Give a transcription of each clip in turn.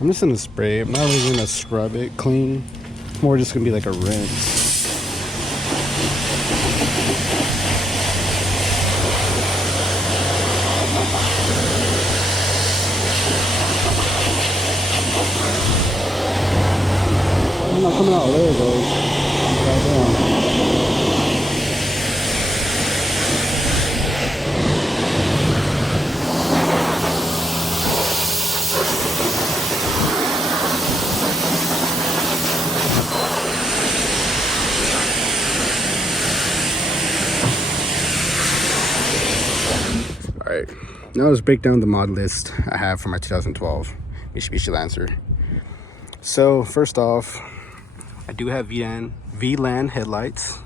I'm just gonna spray it. I'm not really gonna scrub it clean. It's more just gonna be like a rinse. I'm not coming out. There it goes. Right down. Alright, now let's break down the mod list I have for my 2012 Mitsubishi Lancer. So first off, I do have VLAN headlights.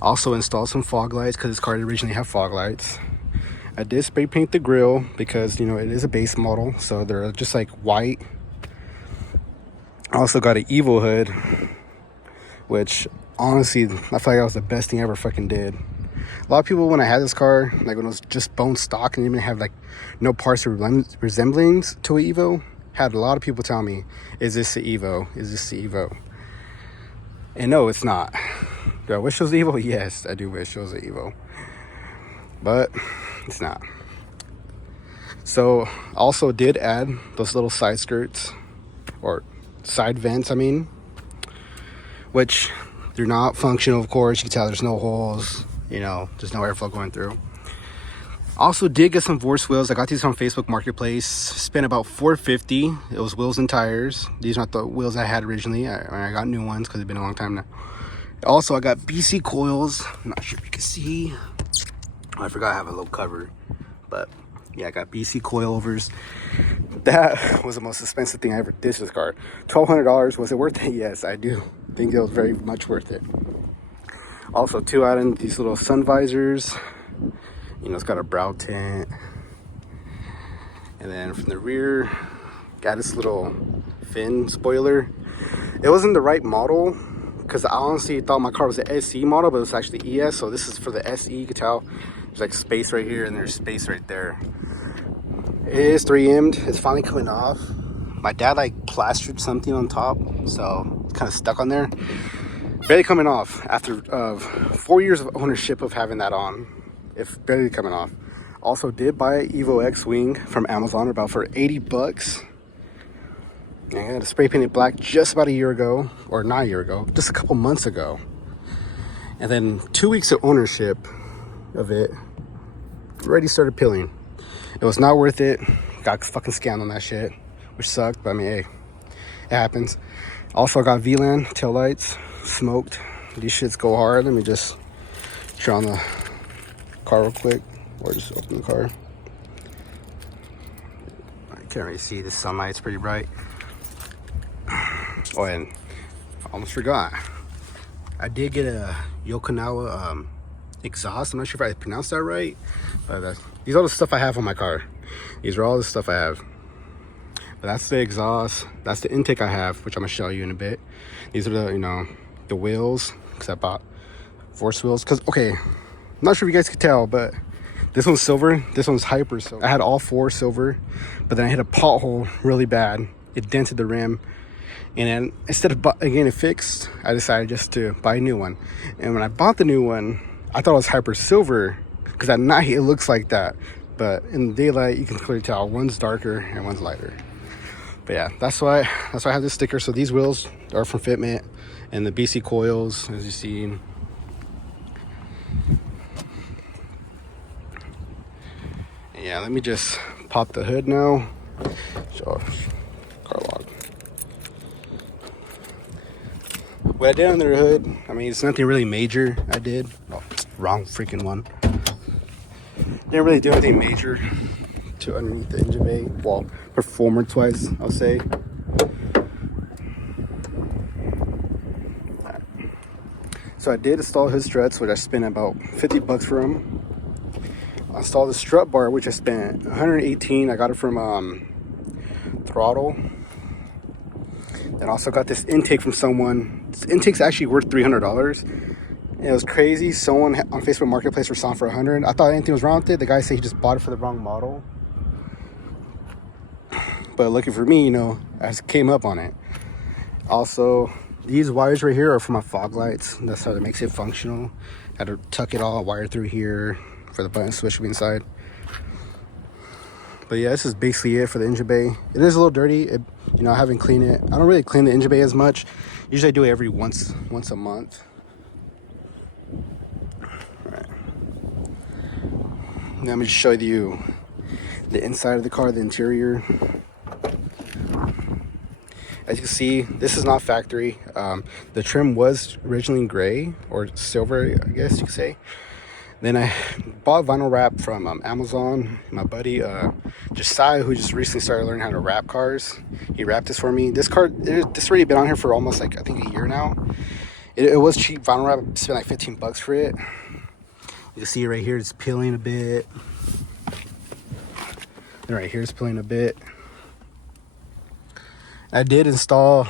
Also installed some fog lights because this car originally had fog lights. I did spray paint the grille because, you know, it is a base model, so they're just like white. I also got an Evo hood, which honestly, I feel like that was the best thing I ever fucking did. A lot of people, when I had this car, like when it was just bone stock and didn't even have like no parts of resemblance to an Evo, had a lot of people tell me, is this the Evo? Is this the Evo? And no, it's not. Do I wish it was the Evo? Yes, I do wish it was the Evo. But it's not. So also did add those little side skirts, or side vents, I mean, which they're not functional, of course. You can tell there's no holes, you know, there's no airflow going through. Also did get some Vorse wheels. I got these from Facebook Marketplace. Spent about $450. It was wheels and tires. These aren't the wheels I had originally. I got new ones because it's been a long time now. Also, I got BC coils. I'm not sure if you can see. Oh, I forgot I have a little cover. But yeah, I got BC coilovers. That was the most expensive thing I ever did to this car. $1,200. Was it worth it? Yes, I do think it was very much worth it. Also, two added these little sun visors. You know, it's got a brow tint. And then from the rear, got this little fin spoiler. It wasn't the right model because I honestly thought my car was the SE model, but it was actually ES. So this is for the SE. You can tell there's like space right here and there's space right there. It is 3M'd. It's finally coming off. My dad like plastered something on top, so it's kind of stuck on there. Barely coming off after 4 years of ownership of having that on. It's barely coming off. Also did buy an Evo X wing from Amazon about for 80 bucks. And I got a spray painted black just about a year ago, or not a year ago, just a couple months ago. And then 2 weeks of ownership of it, already started peeling. It was not worth it. Got fucking scammed on that shit, which sucked, but I mean, hey, it happens. Also got VLAN taillights, smoked. These shits go hard. Let me just turn on the car real quick, or just open the car. I can't really see, the sunlight's pretty bright. Oh, and I almost forgot, I did get a Yokonawa exhaust. I'm not sure if I pronounced that right, but these are all the stuff I have on my car. These are all the stuff I have. But that's the exhaust, that's the intake I have, which I'm gonna show you in a bit. These are the, you know, the wheels, because I bought Vorse wheels. Because, okay, I'm not sure if you guys could tell, but this one's silver, this one's hyper silver. I had all four silver, but then I hit a pothole really bad. It dented the rim, and then instead of getting it fixed, I decided just to buy a new one. And when I bought the new one, I thought it was hyper silver, because at night it looks like that, but in the daylight you can clearly tell one's darker and one's lighter. But yeah, that's why I have this sticker. So these wheels are from Fitment, and the BC coils, as you see. Yeah, let me just pop the hood now. Show car log. What I did under the hood, I mean, it's nothing really major I did. Oh, wrong freaking one. Didn't really do anything major to underneath the engine bay. Well, performance-wise, I'll say. So I did install hood struts, which I spent about 50 bucks for them. I installed the strut bar, which I spent 118. I got it from Throttle. And also got this intake from someone. This intake's actually worth $300. And it was crazy. Someone on Facebook Marketplace was selling for $100. I thought anything was wrong with it. The guy said he just bought it for the wrong model. but lucky for me, you know, I came up on it. Also, these wires right here are for my fog lights. That's how it makes it functional. I had to tuck it all, wire through here for the button switch to be inside. But yeah, this is basically it for the engine bay. It is a little dirty. You know, I haven't cleaned it. I don't really clean the engine bay as much. Usually I do it every once a month. All right. Now let me just show you the inside of the car, the interior. As you can see, this is not factory. The trim was originally gray or silver, I guess you could say. Then I bought vinyl wrap from Amazon. My buddy Josiah, who just recently started learning how to wrap cars, he wrapped this for me. This car, this already been on here for almost like I think a year now. It was cheap vinyl wrap. I spent like 15 bucks for it. You can see right here, it's peeling a bit. And right here, it's peeling a bit. I did install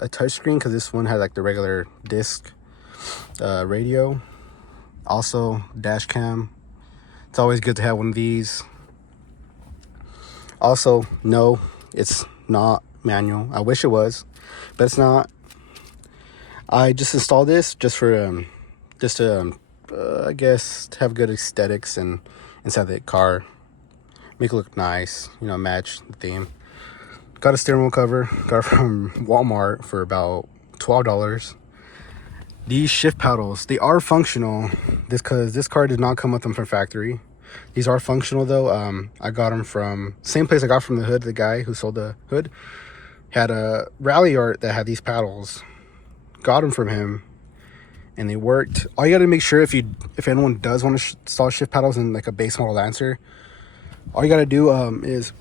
a touchscreen because this one had like the regular disc radio. Also, dash cam. It's always good to have one of these. Also, no, it's not manual. I wish it was, but it's not. I just installed this just for I guess to have good aesthetics and inside the car, make it look nice. You know, match the theme. Got a steering wheel cover. Got it from Walmart for about $12. These shift paddles, they are functional. Because this car did not come with them from factory. These are functional though. I got them from same place I got from the hood. The guy who sold the hood had a rally art that had these paddles. Got them from him, and they worked. All you got to make sure if anyone does want to install shift paddles in like a base model Lancer, all you got to do is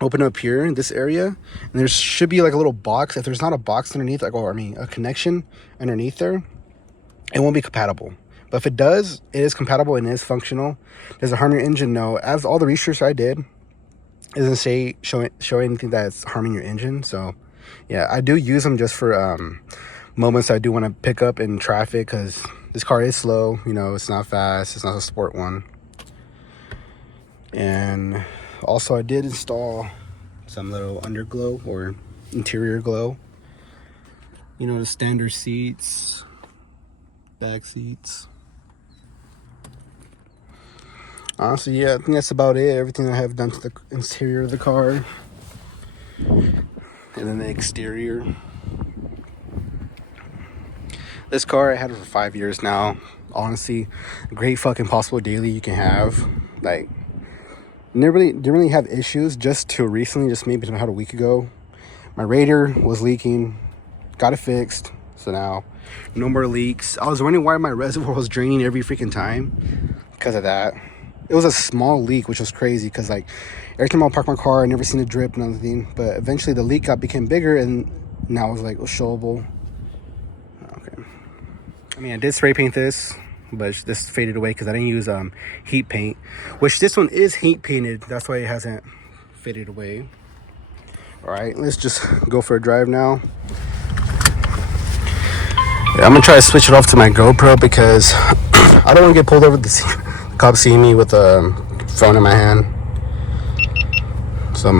open up here in this area, and there should be like a little box. If there's not a box underneath, like, or I mean a connection underneath there, it won't be compatible. But if it does, it is compatible and is functional. Does it harm your engine? No. As all the research I did, it doesn't show anything that's harming your engine. So yeah, I do use them just for moments I do want to pick up in traffic, because this car is slow. You know, it's not fast. It's not a sport one. And also, I did install some little underglow or interior glow. You know, the standard seats, back seats. Honestly, yeah, I think that's about it. Everything I have done to the interior of the car. And then the exterior. This car, I had it for 5 years now. Honestly, great fucking possible daily you can have. Like, didn't really have issues just till recently, just maybe about a week ago. My radiator was leaking, got it fixed, so now no more leaks. I was wondering why my reservoir was draining every freaking time because of that. It was a small leak, which was crazy because like every time I park my car, I never seen a drip and everything. But eventually the leak became bigger, and now it was like showable. Okay. I mean, I did spray paint this, but this faded away because I didn't use heat paint, which this one is heat painted. That's why it hasn't faded away. All right, let's just go for a drive now. Yeah, I'm gonna try to switch it off to my GoPro because I don't want to get pulled over. The cops see me with a phone in my hand. So